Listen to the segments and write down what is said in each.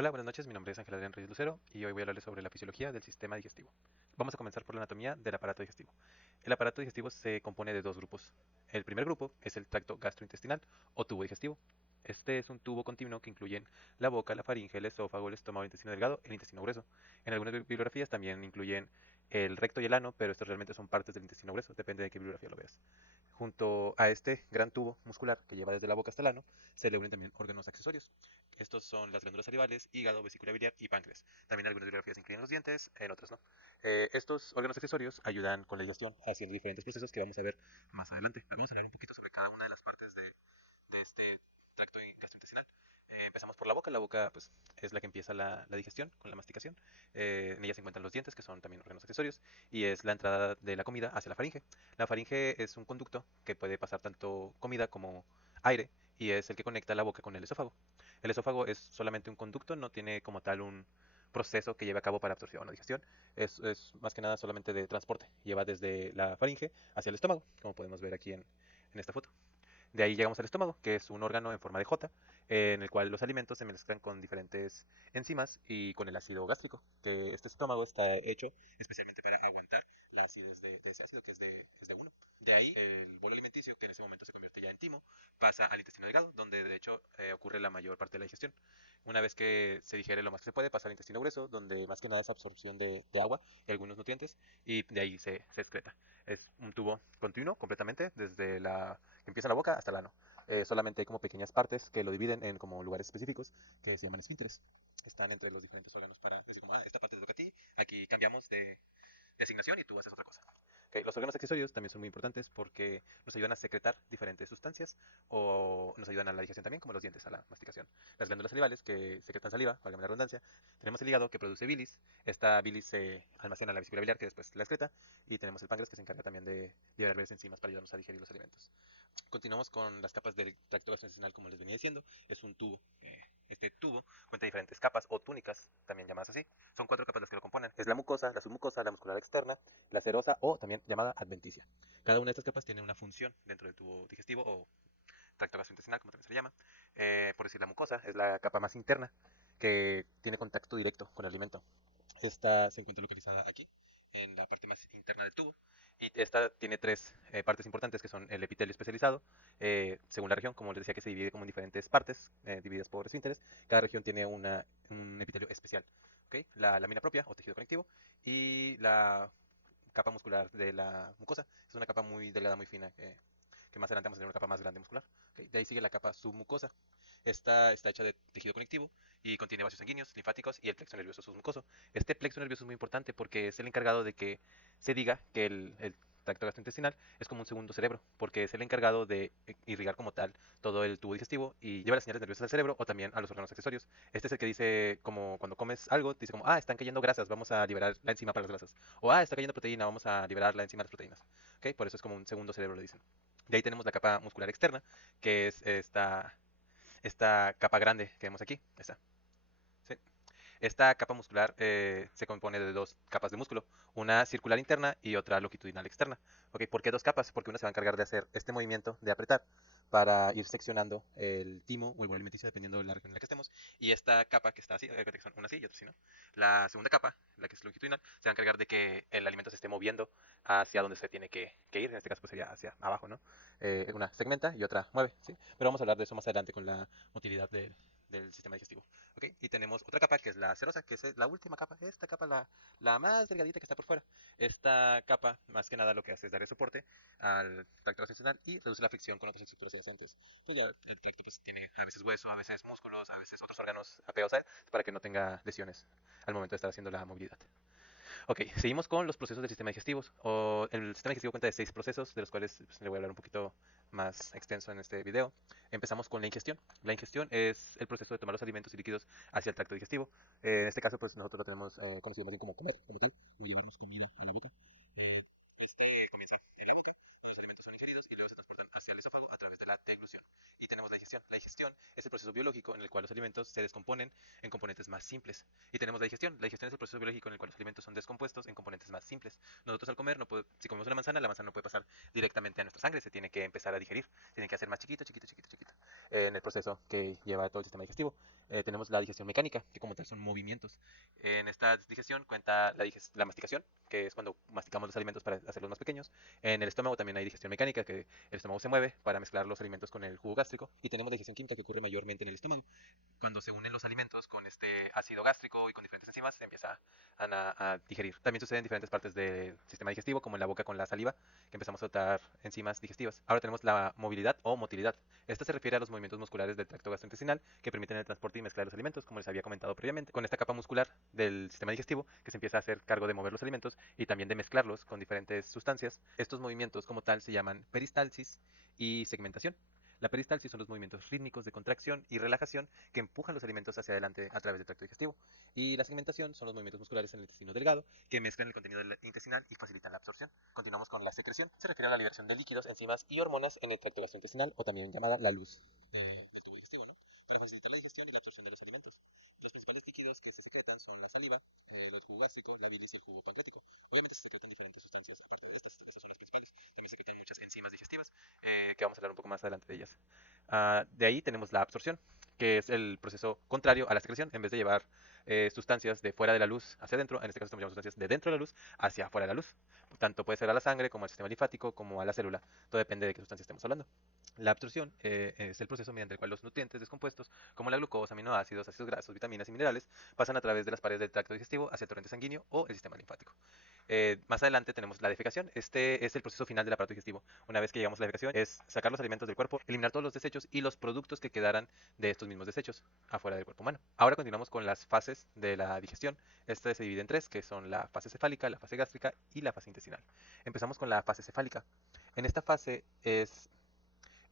Hola, buenas noches. Mi nombre es Ángel Adrián Reyes Lucero y hoy voy a hablarles sobre la fisiología del sistema digestivo. Vamos a comenzar por la anatomía del aparato digestivo. El aparato digestivo se compone de dos grupos. El primer grupo es el tracto gastrointestinal o tubo digestivo. Este es un tubo continuo que incluye la boca, la faringe, el esófago, el estómago, el intestino delgado, el intestino grueso. En algunas bibliografías también incluyen el recto y el ano, pero estos realmente son partes del intestino grueso, depende de qué bibliografía lo veas. Junto a este gran tubo muscular que lleva desde la boca hasta el ano, se le unen también órganos accesorios. Estos son las glándulas salivales, hígado, vesícula biliar y páncreas. También algunas bibliografías incluyen los dientes, en otras no. Estos órganos accesorios ayudan con la digestión, haciendo diferentes procesos que vamos a ver más adelante. Vamos a hablar un poquito sobre cada una de las partes de este tracto gastrointestinal. Empezamos por la boca. La boca pues, es la que empieza la digestión con la masticación. En ella se encuentran los dientes, que son también órganos accesorios, y es la entrada de la comida hacia la faringe. La faringe es un conducto que puede pasar tanto comida como aire, y es el que conecta la boca con el esófago. El esófago es solamente un conducto, no tiene como tal un proceso que lleve a cabo para absorción o digestión. Es más que nada solamente de transporte. Lleva desde la faringe hacia el estómago, como podemos ver aquí en esta foto. De ahí llegamos al estómago, que es un órgano en forma de J, en el cual los alimentos se mezclan con diferentes enzimas y con el ácido gástrico, que este estómago está hecho especialmente para aguantar la acidez de ese ácido, que es de 1. De ahí el bolo alimenticio, que en ese momento se convierte ya en timo, pasa al intestino delgado, donde de hecho ocurre la mayor parte de la digestión. Una vez que se digiere lo más que se puede, pasa al intestino grueso, donde más que nada es absorción de agua y algunos nutrientes, y de ahí se excreta. Es un tubo continuo completamente, desde la que empieza en la boca hasta el ano. Solamente hay como pequeñas partes que lo dividen en como lugares específicos que se llaman esfínteres. Están entre los diferentes órganos para decir como, esta parte te toca a ti, aquí cambiamos de asignación y tú haces otra cosa. Okay, los órganos accesorios también son muy importantes porque nos ayudan a secretar diferentes sustancias o nos ayudan a la digestión también, como los dientes, a la masticación. Las glándulas salivales que secretan saliva, valga la redundancia. Tenemos el hígado que produce bilis. Esta bilis se almacena en la vesícula biliar que después la excreta. Y tenemos el páncreas que se encarga también de liberar varias enzimas para ayudarnos a digerir los alimentos. Continuamos con las capas del tracto gastrointestinal, como les venía diciendo. Es un tubo. Este tubo cuenta de diferentes capas o túnicas, también llamadas así. Son 4 capas las que lo componen. Es la mucosa, la submucosa, la muscular externa, la serosa o también llamada adventicia. Cada una de estas capas tiene una función dentro del tubo digestivo o tracto gastrointestinal, como también se le llama. Por decir, la mucosa es la capa más interna que tiene contacto directo con el alimento. Esta se encuentra localizada aquí, en la parte más interna del tubo. Y esta tiene tres partes importantes que son el epitelio especializado, según la región, como les decía que se divide como en diferentes partes, divididas por esfínteres. Cada región tiene un epitelio especial. ¿Okay? La lámina propia o tejido conectivo y la capa muscular de la mucosa. Es una capa muy delgada, muy fina, que más adelante vamos a tener una capa más grande muscular. ¿Okay? De ahí sigue la capa submucosa. Esta está hecha de tejido conectivo y contiene vasos sanguíneos, linfáticos y el plexo nervioso submucoso. Este plexo nervioso es muy importante porque es el encargado de que se diga que el tracto gastrointestinal es como un segundo cerebro, porque es el encargado de irrigar como tal todo el tubo digestivo y lleva las señales nerviosas al cerebro o también a los órganos accesorios. Este es el que dice, como cuando comes algo, dice como, están cayendo grasas, vamos a liberar la enzima para las grasas. O, está cayendo proteína, vamos a liberar la enzima de las proteínas. ¿Okay? Por eso es como un segundo cerebro, le dicen. De ahí tenemos la capa muscular externa, que es esta capa grande que vemos aquí. ¿Sí? Esta capa muscular se compone de dos capas de músculo, una circular interna y otra longitudinal externa. ¿Okay? ¿Por qué dos capas? Porque una se va a encargar de hacer este movimiento de apretar para ir seccionando el timo o el bolo alimenticio dependiendo de la región en la que estemos. Y esta capa que está así, que son una así y otra así, ¿no? La segunda capa, la que es longitudinal, se va a encargar de que el alimento se esté moviendo hacia donde se tiene que ir. En este caso pues sería hacia abajo, ¿no? Una segmenta y otra mueve, ¿sí? Pero vamos a hablar de eso más adelante con la motilidad del sistema digestivo. ¿Okay? Y tenemos otra capa que es la cerosa, que es la última capa, esta capa la más delgadita que está por fuera. Esta capa, más que nada, lo que hace es darle soporte al tracto gastrointestinal y reduce la fricción con otras estructuras adyacentes. Pues ya el tracto pues, tiene a veces hueso, a veces músculos, a veces otros órganos apegados a él, para que no tenga lesiones al momento de estar haciendo la movilidad. Ok, seguimos con los procesos del sistema digestivo. El sistema digestivo cuenta de 6 procesos, de los cuales pues, le voy a hablar un poquito más extenso en este video. Empezamos con la ingestión. La ingestión es el proceso de tomar los alimentos y líquidos hacia el tracto digestivo. En este caso, pues nosotros lo tenemos conocido más bien como comer, como tal, o llevarnos comida a la boca. Eh, este comienza en la boca, donde los alimentos son ingeridos y luego se transportan hacia el esófago a través de la deglución. Y tenemos la digestión. La digestión es el proceso biológico en el cual los alimentos se descomponen en componentes más simples. Y tenemos la digestión. La digestión es el proceso biológico en el cual los alimentos son descompuestos en componentes más simples. Nosotros al comer, si comemos una manzana, la manzana no puede pasar directamente a nuestra sangre, se tiene que empezar a digerir, tiene que hacer más chiquito, chiquito, chiquito, chiquito, en el proceso que lleva todo el sistema digestivo. Tenemos la digestión mecánica, que como tal son movimientos. En esta digestión cuenta la masticación, que es cuando masticamos los alimentos para hacerlos más pequeños. En el estómago también hay digestión mecánica, que el estómago se mueve para mezclar los alimentos con el jugo gástrico. Y tenemos la digestión química, que ocurre mayormente en el estómago. Cuando se unen los alimentos con este ácido gástrico y con diferentes enzimas, se empieza a digerir. También sucede en diferentes partes del sistema digestivo, como en la boca con la saliva, que empezamos a notar enzimas digestivas. Ahora tenemos la movilidad o motilidad. Esta se refiere a los movimientos musculares del tracto gastrointestinal que permiten el transporte y mezcla de los alimentos, como les había comentado previamente, con esta capa muscular del sistema digestivo que se empieza a hacer cargo de mover los alimentos y también de mezclarlos con diferentes sustancias. Estos movimientos como tal se llaman peristalsis y segmentación. La peristalsis son los movimientos rítmicos de contracción y relajación que empujan los alimentos hacia adelante a través del tracto digestivo. Y la segmentación son los movimientos musculares en el intestino delgado que mezclan el contenido intestinal y facilitan la absorción. Continuamos con la secreción. Se refiere a la liberación de líquidos, enzimas y hormonas en el tracto gastrointestinal, o también llamada la luz del tubo digestivo, ¿no? Para facilitar la digestión y la absorción de los alimentos. Los principales líquidos que se secretan son la saliva, el jugo gástrico, la bilis y el jugo pancreático. Obviamente se secretan diferentes sustancias aparte de estas son las principales. También se secretan muchas enzimas digestivas, que vamos a hablar un poco más adelante de ellas. De ahí tenemos la absorción, que es el proceso contrario a la secreción. En vez de llevar sustancias de fuera de la luz hacia adentro, en este caso estamos llevando sustancias de dentro de la luz hacia afuera de la luz. Tanto puede ser a la sangre como al sistema linfático como a la célula. Todo depende de qué sustancia estemos hablando. La absorción es el proceso mediante el cual los nutrientes descompuestos, como la glucosa, aminoácidos, ácidos grasos, vitaminas y minerales, pasan a través de las paredes del tracto digestivo hacia el torrente sanguíneo o el sistema linfático. Más adelante tenemos la defecación. Este es el proceso final del aparato digestivo. Una vez que llegamos a la defecación, es sacar los alimentos del cuerpo, eliminar todos los desechos y los productos que quedaran de estos mismos desechos afuera del cuerpo humano. Ahora continuamos con las fases de la digestión. Esta se divide en tres, que son la fase cefálica, la fase gástrica y la fase intestinal. Empezamos con la fase cefálica. En esta fase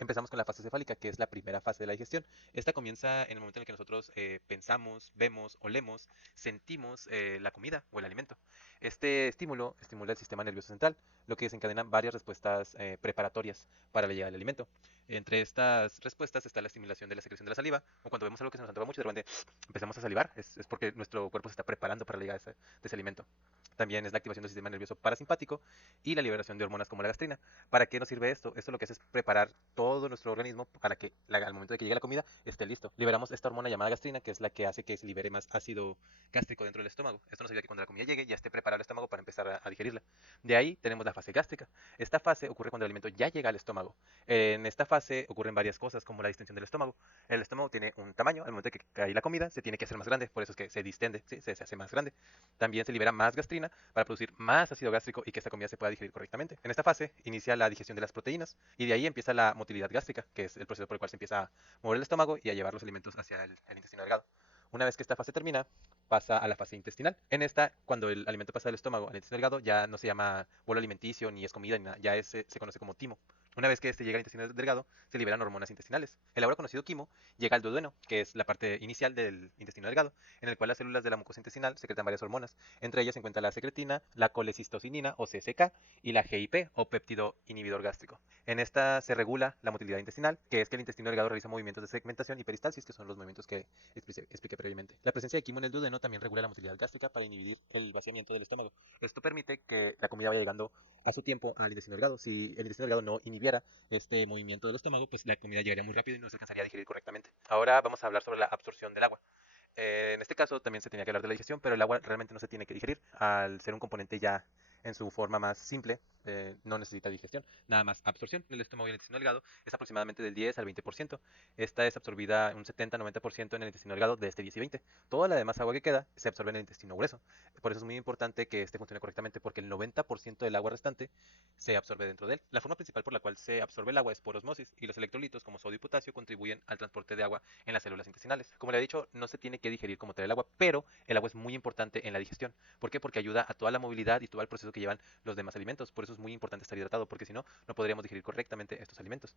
Empezamos con la fase cefálica, que es la primera fase de la digestión. Esta comienza en el momento en el que nosotros pensamos, vemos, olemos, sentimos la comida o el alimento. Este estímulo estimula el sistema nervioso central, lo que desencadena varias respuestas preparatorias para la llegada del alimento. Entre estas respuestas está la estimulación de la secreción de la saliva, o cuando vemos algo que se nos antoja mucho y de repente empezamos a salivar, es porque nuestro cuerpo se está preparando para la llegada de ese alimento. También es la activación del sistema nervioso parasimpático y la liberación de hormonas como la gastrina. ¿Para qué nos sirve esto? Esto lo que hace es preparar todo nuestro organismo para que al momento de que llegue la comida esté listo. Liberamos esta hormona llamada gastrina, que es la que hace que se libere más ácido gástrico dentro del estómago. Esto nos ayuda a que cuando la comida llegue ya esté preparado el estómago para empezar a digerirla. De ahí tenemos la fase gástrica. Esta fase ocurre cuando el alimento ya llega al estómago. En esta fase ocurren varias cosas como la distensión del estómago. El estómago tiene un tamaño, al momento de que cae la comida se tiene que hacer más grande, por eso es que se distende, ¿sí? Se hace más grande. También se libera más gastrina para producir más ácido gástrico y que esta comida se pueda digerir correctamente. En esta fase inicia la digestión de las proteínas y de ahí empieza la motilidad gástrica, que es el proceso por el cual se empieza a mover el estómago y a llevar los alimentos hacia el intestino delgado. Una vez que esta fase termina, pasa a la fase intestinal. En esta, cuando el alimento pasa del estómago al intestino delgado, ya no se llama bolo alimenticio, ni es comida, ni nada, ya se conoce como timo. Una vez que este llega al intestino delgado, se liberan hormonas intestinales. El ahora conocido quimo llega al duodeno, que es la parte inicial del intestino delgado, en el cual las células de la mucosa intestinal secretan varias hormonas. Entre ellas se encuentra la secretina, la colecistocinina o CCK y la GIP o péptido inhibidor gástrico. En esta se regula la motilidad intestinal, que es que el intestino delgado realiza movimientos de segmentación y peristalsis, que son los movimientos que expliqué previamente. La presencia de quimo en el duodeno también regula la motilidad gástrica para inhibir el vaciamiento del estómago. Esto permite que la comida vaya llegando a su tiempo al intestino delgado. Si el intestino delgado no inhibiera este movimiento del estómago, pues la comida llegaría muy rápido y no se alcanzaría a digerir correctamente. Ahora vamos a hablar sobre la absorción del agua. En este caso también se tenía que hablar de la digestión, pero el agua realmente no se tiene que digerir. Al ser un componente ya en su forma más simple, no necesita digestión, nada más absorción. El estómago y el intestino delgado es aproximadamente del 10 al 20%. Esta es absorbida un 70-90% en el intestino delgado de este 10 y 20. Toda la demás agua que queda se absorbe en el intestino grueso. Por eso es muy importante que este funcione correctamente, porque el 90% del agua restante se absorbe dentro de él. La forma principal por la cual se absorbe el agua es por osmosis, y los electrolitos como sodio y potasio contribuyen al transporte de agua en las células intestinales. Como le he dicho, no se tiene que digerir como tal el agua, pero el agua es muy importante en la digestión. ¿Por qué? Porque ayuda a toda la movilidad y todo el proceso que llevan los demás alimentos. Por eso es muy importante estar hidratado, porque si no, no podríamos digerir correctamente estos alimentos.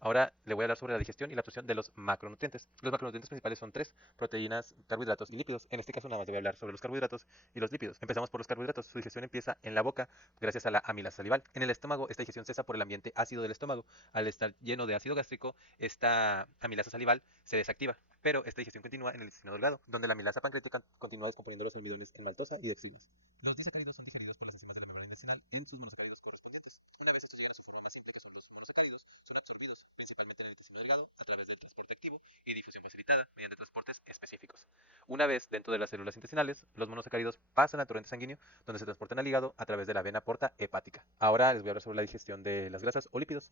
Ahora le voy a hablar sobre la digestión y la absorción de los macronutrientes. Los macronutrientes principales son tres: proteínas, carbohidratos y lípidos. En este caso nada más le voy a hablar sobre los carbohidratos y los lípidos. Empezamos por los carbohidratos. Su digestión empieza en la boca gracias a la amilasa salival. En el estómago, esta digestión cesa por el ambiente ácido del estómago. Al estar lleno de ácido gástrico, esta amilasa salival se desactiva. Pero esta digestión continúa en el intestino delgado, donde la amilasa pancreática continúa descomponiendo los almidones en maltosa y dextrinos. Los disacáridos son digeridos por las enzimas de la membrana intestinal en sus monosacáridos correspondientes. Una vez estos llegan a su forma más simple, que son los monosacáridos, son absorbidos principalmente en el intestino delgado a través del transporte activo y difusión facilitada mediante transportes específicos. Una vez dentro de las células intestinales, los monosacáridos pasan al torrente sanguíneo, donde se transportan al hígado a través de la vena porta hepática. Ahora les voy a hablar sobre la digestión de las grasas o lípidos.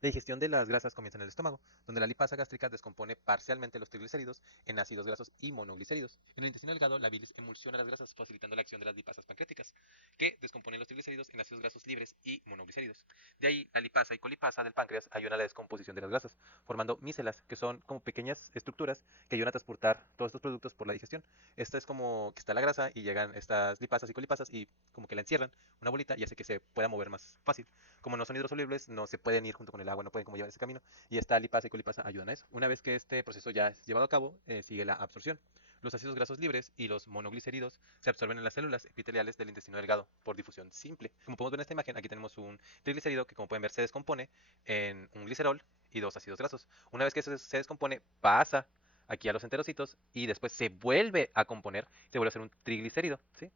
La digestión de las grasas comienza en el estómago, donde la lipasa gástrica descompone parcialmente los triglicéridos en ácidos grasos y monoglicéridos. En el intestino delgado, la bilis emulsiona las grasas, facilitando la acción de las lipasas pancreáticas, que descomponen los triglicéridos en ácidos grasos libres y monoglicéridos. De ahí, la lipasa y colipasa del páncreas ayudan a la descomposición de las grasas, formando micelas, que son como pequeñas estructuras que ayudan a transportar todos estos productos por la digestión. Esta es como que está la grasa y llegan estas lipasas y colipasas y como que la encierran una bolita y hace que se pueda mover más fácil. Como no son hidrosolubles, no se pueden ir junto con el agua, no pueden como llevar ese camino, y esta lipasa y colipasa ayudan a eso. Una vez que este proceso ya es llevado a cabo, sigue la absorción. Los ácidos grasos libres y los monoglicéridos se absorben en las células epiteliales del intestino delgado por difusión simple. Como podemos ver en esta imagen, aquí tenemos un triglicérido que, como pueden ver, se descompone en un glicerol y dos ácidos grasos. Una vez que se descompone, pasa aquí a los enterocitos y después se vuelve a componer, se vuelve a ser un triglicérido, ¿sí?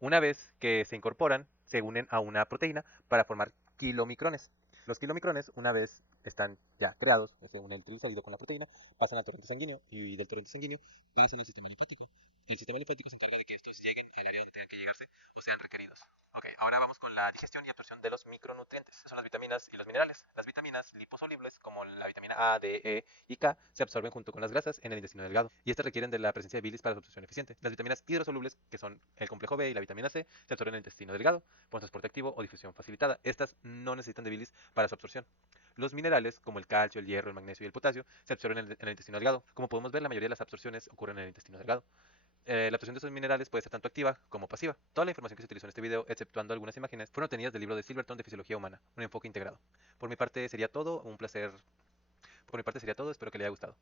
Una vez que se incorporan, se unen a una proteína para formar kilomicrones. Los kilomicrones, una vez están ya creados, se une el triglicérido con la proteína, pasan al torrente sanguíneo y del torrente sanguíneo pasan al sistema linfático. El sistema linfático se encarga de que estos lleguen al área donde tengan que llegarse o sean requeridos. Ok, ahora vamos con la digestión y absorción de los micronutrientes. Son las vitaminas y los minerales. Las vitaminas liposolubles, como la vitamina A, D, E y K, se absorben junto con las grasas en el intestino delgado, y estas requieren de la presencia de bilis para su absorción eficiente. Las vitaminas hidrosolubles, que son el complejo B y la vitamina C, se absorben en el intestino delgado por transporte activo o difusión facilitada. Estas no necesitan de bilis para su absorción. Los minerales, como el calcio, el hierro, el magnesio y el potasio, se absorben en el intestino delgado. Como podemos ver, la mayoría de las absorciones ocurren en el intestino delgado. La absorción de estos minerales puede ser tanto activa como pasiva. Toda la información que se utilizó en este video, exceptuando algunas imágenes, fueron obtenidas del libro de Silverton de Fisiología Humana, un enfoque integrado. Por mi parte sería todo, un placer. Por mi parte sería todo, espero que le haya gustado.